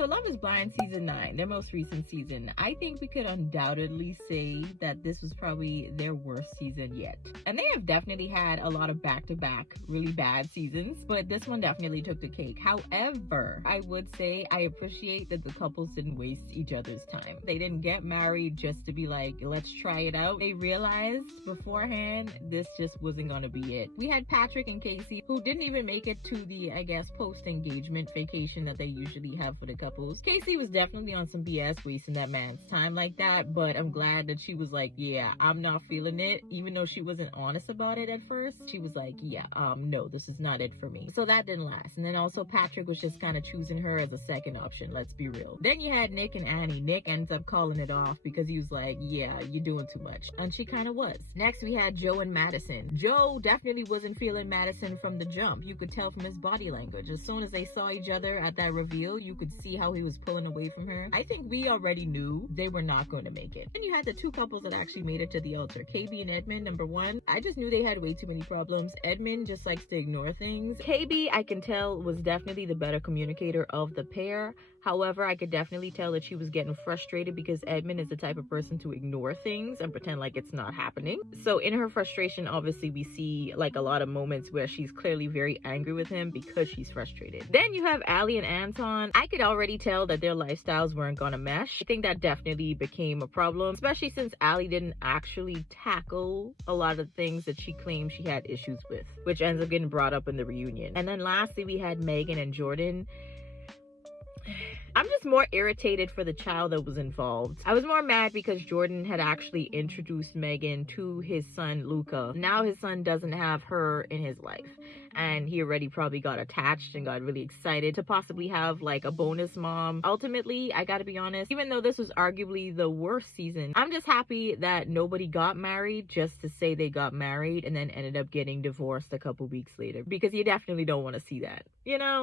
So Love is Blind season 9, their most recent season, I think we could undoubtedly say that this was probably their worst season yet. And they have definitely had a lot of back-to-back really bad seasons, but this one definitely took the cake. However, I would say I appreciate that the couples didn't waste each other's time. They didn't get married just to be like, let's try it out. They realized beforehand this just wasn't gonna be it. We had Patrick and Casey, who didn't even make it to the, I guess, post-engagement vacation that they usually have for the couples. Casey was definitely on some BS wasting that man's time like that, but I'm glad that she was like, yeah, I'm not feeling it. Even though she wasn't honest about it at first, she was like, yeah, no, this is not it for me. So that didn't last. And then also Patrick was just kind of choosing her as a second option, let's be real. Then you had Nick and Annie. Nick ends up calling it off because he was like, yeah, you're doing too much. And she kind of was. Next we had Joe and Madison. Joe definitely wasn't feeling Madison from the jump. You could tell from his body language. As soon as they saw each other at that reveal, you could see how he was pulling away from her. I think we already knew they were not going to make it. Then you had the two couples that actually made it to the altar. KB and Edmund, number one. I just knew they had way too many problems. Edmund just likes to ignore things. KB, I can tell, was definitely the better communicator of the pair. However, I could definitely tell that she was getting frustrated because Edmund is the type of person to ignore things and pretend like it's not happening. So in her frustration, obviously we see like a lot of moments where she's clearly very angry with him because she's frustrated. Then you have Ali and Anton. I could already tell that their lifestyles weren't gonna mesh. I think that definitely became a problem, especially since Ali didn't actually tackle a lot of things that she claimed she had issues with, which ends up getting brought up in the reunion. And then lastly, we had Megan and Jordan. I'm just more irritated for the child that was involved. I was more mad because Jordan had actually introduced Megan to his son, Luca. Now his son doesn't have her in his life. And he already probably got attached and got really excited to possibly have like a bonus mom. Ultimately, I gotta be honest, even though this was arguably the worst season, I'm just happy that nobody got married just to say they got married and then ended up getting divorced a couple weeks later. Because you definitely don't want to see that, you know?